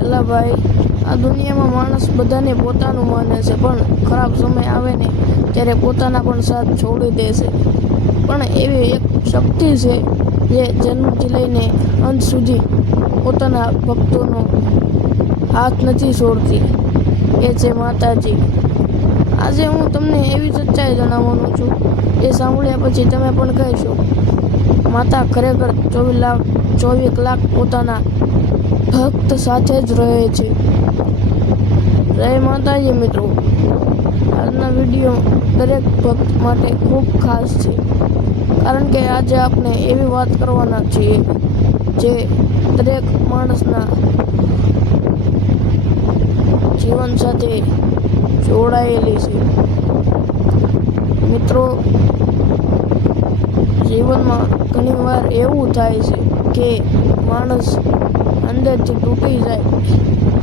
એલા ભાઈ, આ દુનિયામાં માણસ બધાને પોતાનું માને છે, પણ ખરાબ સમય આવે ને ત્યારે પોતાના પણ સાથ છોડી દે છે. પણ એવી એક શક્તિ છે જે જન્મથી લઈને અંત સુધી પોતાના ભક્તોનો હાથ નથી છોડતી. એ છે માતાજી. આજે હું તમને એવી સચ્ચાઈ જણાવવાનો છું, એ સાંભળ્યા પછી તમે પણ કહેશો, માતા ખરેખર 24 લાખ પોતાના ભક્ત સાથે જ રહે છે. જય માતાજી મિત્રો. આજના વિડીયો દરેક ભક્ત માટે ખૂબ ખાસ છે, કારણ કે આજે આપણે એવી વાત કરવાના છીએ જે દરેક માણસના જીવન સાથે જોડાયેલી છે. મિત્રો, જીવનમાં ઘણીવાર એવું થાય છે કે માણસ અંદરથી તૂટી જાય.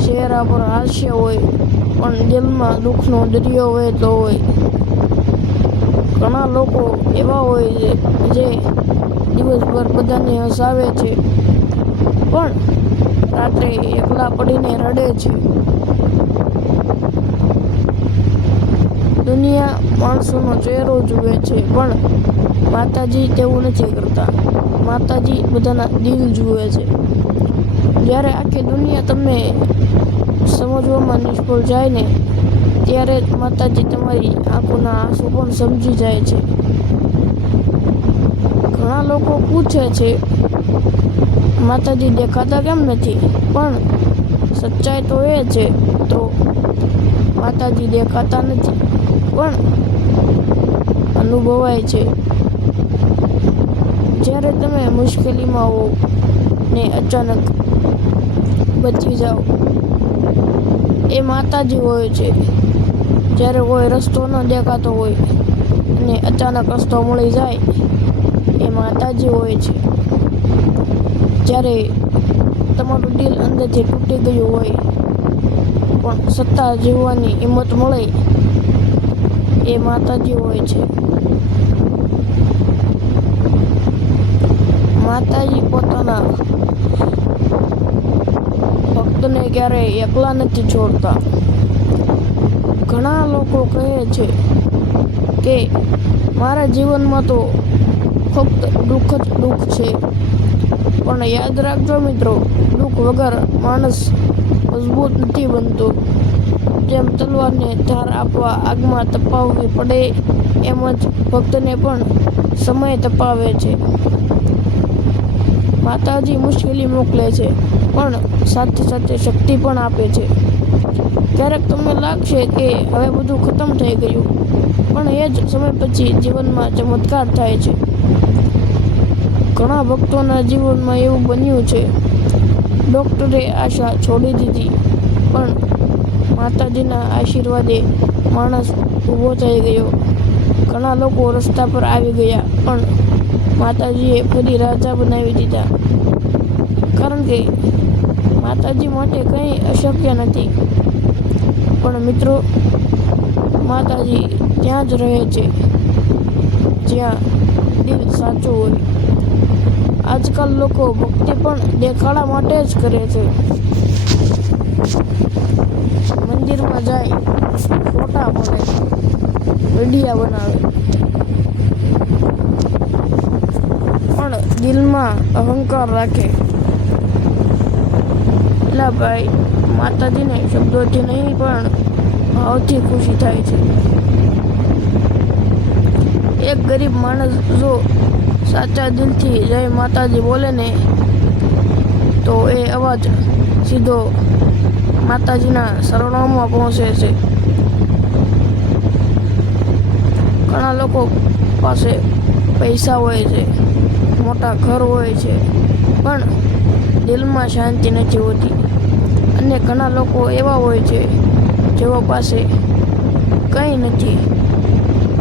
ચહેરા પર હાસ્ય હોય, પણ દિલમાં દુઃખનો દરિયો વહેતો હોય. ઘણા લોકો એવા હોય છે જે દિવસભર બધાને હસાવે છે, પણ રાત્રે એકલા પડીને રડે છે. દુનિયા માણસોનો ચહેરો જુએ છે, પણ માતાજી તેવું નથી કરતા. માતાજી બધાના દિલ જુએ છે. જ્યારે આખી દુનિયા તમને સમજવામાં નિષ્ફળ જાય ને, ત્યારે માતાજી તમારી આંખોના આંસુ પણ સમજી જાય છે. ઘણા લોકો પૂછે છે, માતાજી દેખાતા કેમ નથી? પણ સચ્ચાઈ તો એ છે તો માતાજી દેખાતા નથી, પણ અનુભવાય છે. જ્યારે તમે મુશ્કેલીમાં હો ને અચાનક બચી જાઓ, એ માતાજી હોય છે. જ્યારે કોઈ રસ્તો ન દેખાતો હોય અને અચાનક રસ્તો મળી જાય, એ માતાજી હોય છે. જ્યારે તમારું દિલ અંદરથી તૂટી ગયું હોય પણ સત્તા જીવવાની હિંમત મળે, એ માતાજી હોય છે. માતાજી પોતાના ભક્તને ક્યારેય એકલા નથી છોડતા. ઘણા લોકો કહે છે કે મારા જીવનમાં તો ફક્ત દુઃખ જ દુઃખ છે, પણ યાદ રાખજો મિત્રો, દુઃખ વગર માણસ મજબૂત નથી બનતો. જેમ તલવારને ધાર આપવા આગમાં તપાવવી પડે, એમ જ ભક્તને પણ સમય તપાવે છે. માતાજી મુશ્કેલી મોકલે છે, પણ સાથે સાથે શક્તિ પણ આપે છે. ક્યારેક તમને લાગશે કે હવે બધું ખતમ થઈ ગયું, પણ એ જ સમય પછી જીવનમાં ચમત્કાર થાય છે. ઘણા ભક્તોના જીવનમાં એવું બન્યું છે, ડૉક્ટરે આશા છોડી દીધી, પણ માતાજીના આશીર્વાદે માણસ ઊભો થઈ ગયો. ઘણા લોકો રસ્તા પર આવી ગયા, પણ માતાજીએ ફરી રાજા બનાવી દીધા. કારણ કે માતાજી માટે કંઈ અશક્ય નથી. પણ મિત્રો, માતાજી ત્યાં જ રહે છે જ્યાં દિલ સાચું હોય. આજકાલ લોકો ભક્તિ પણ દેખાડા માટે જ કરે છે. મંદિરમાં જાય, ફોટા પડે, વિડીયા બનાવે, પણ દિલમાં અહંકાર રાખે. એલા ભાઈ, માતાજીને શબ્દોથી નહીં પણ ભાવથી ખુશી થાય છે. એક ગરીબ માણસ જો સાચા દિલથી જય માતાજી બોલે ને, તો એ અવાજ સીધો માતાજીના શરણોમાં પહોંચે છે. ઘણા લોકો પાસે પૈસા હોય છે, મોટા ઘર હોય છે, પણ દિલમાં શાંતિ નથી હોતી. અને ઘણા લોકો એવા હોય છે જેઓ પાસે કંઈ નથી,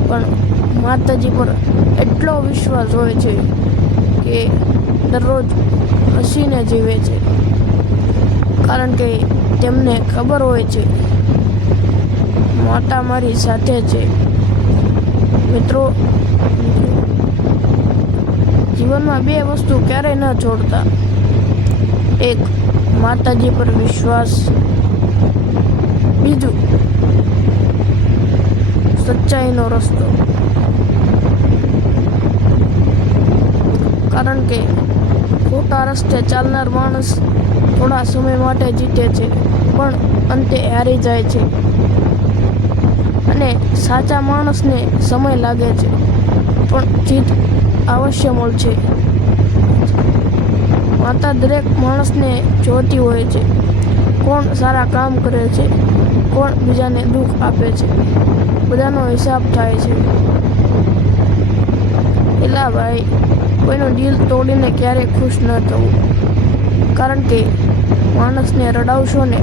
પણ માતાજી પર એટલો વિશ્વાસ હોય છે કે દરરોજ હસીને જીવે છે. કારણ કે તેમને ખબર હોય છે, માતા મારી સાથે છે. મિત્રો, જીવનમાં બે વસ્તુ ક્યારેય ન છોડતા. એક માતાજી પર વિશ્વાસ, બીજું સચ્ચાઈનો રસ્તો. કારણ કે ખોટા રસ્તે ચાલનાર માણસ થોડા સમય માટે જીતે છે પણ અંતે હારી જાય છે, અને સાચા માણસને સમય લાગે છે પણ જીત અવશ્ય મળશે. માતા દરેક માણસને જોતી હોય છે, કોણ સારા કામ કરે છે, કોણ બીજાને દુઃખ આપે છે, બધાનો હિસાબ થાય છે. એલા ભાઈ, કોઈનું દિલ તોડીને ક્યારેય ખુશ ન થવું, કારણ કે માણસને રડાવશો ને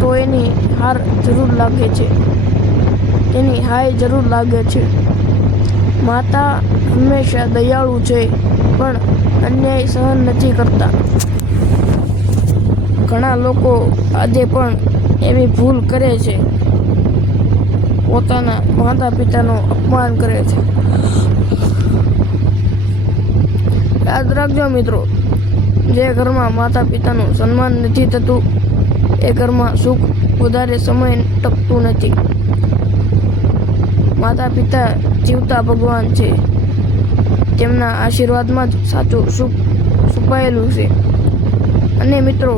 તો એની હાર જરૂર લાગે છે, એની હાય જરૂર લાગે છે. માતા હંમેશા દયાળુ છે પણ અન્યાય સહન નથી કરતા. ઘણા લોકો આજે પણ એવી ભૂલ કરે છે, પોતાના માતા પિતાનું અપમાન કરે છે. યાદ રાખજો મિત્રો, જે ઘરમાં માતા પિતાનું સન્માન નથી થતું એ ઘરમાં સુખ વધારે સમય ટકતું નથી. માતા પિતા જીવતા ભગવાન છે, તેમના આશીર્વાદમાં જ સાચું સુખ છુપાયેલું છે. અને મિત્રો,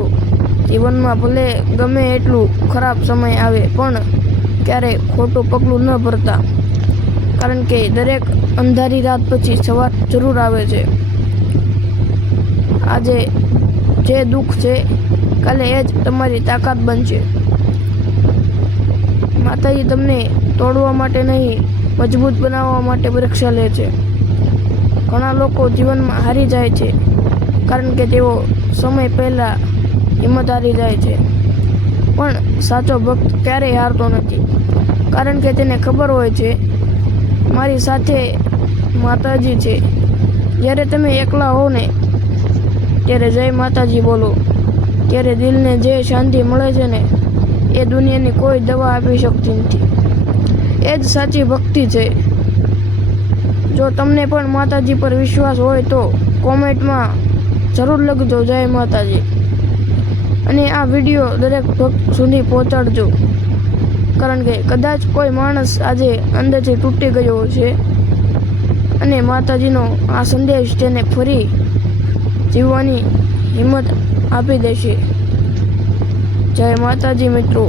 જીવનમાં ભલે ગમે એટલું ખરાબ સમય આવે પણ ક્યારેય ખોટું પગલું ન ભરતા, કારણ કે દરેક અંધારી રાત પછી સવાર જરૂર આવે છે. આજે જે દુઃખ છે કાલે એ જ તમારી તાકાત બનશે. માતાજી તમને તોડવા માટે નહીં, મજબૂત બનાવવા માટે પરીક્ષા લે છે. ઘણા લોકો જીવનમાં હારી જાય છે કારણ કે તેઓ સમય પહેલાં હિંમત હારી જાય છે, પણ સાચો ભક્ત ક્યારેય હારતો નથી, કારણ કે તેને ખબર હોય છે મારી સાથે માતાજી છે. જ્યારે તમે એકલા હો ને ત્યારે જય માતાજી બોલો, ત્યારે દિલને જે શાંતિ મળે છે ને એ દુનિયાની કોઈ દવા આપી શકતી નથી. એ જ સાચી ભક્તિ છે. જો તમને પણ માતાજી પર વિશ્વાસ હોય તો કોમેન્ટમાં જરૂર લખજો જય માતાજી, અને આ વિડીયો દરેક ભક્ત સુધી પહોંચાડજો, કારણ કે કદાચ કોઈ માણસ આજે અંદરથી તૂટી ગયો છે અને માતાજીનો આ સંદેશ તેને ફરી જીવવાની હિંમત આપી દેશે. જય માતાજી મિત્રો.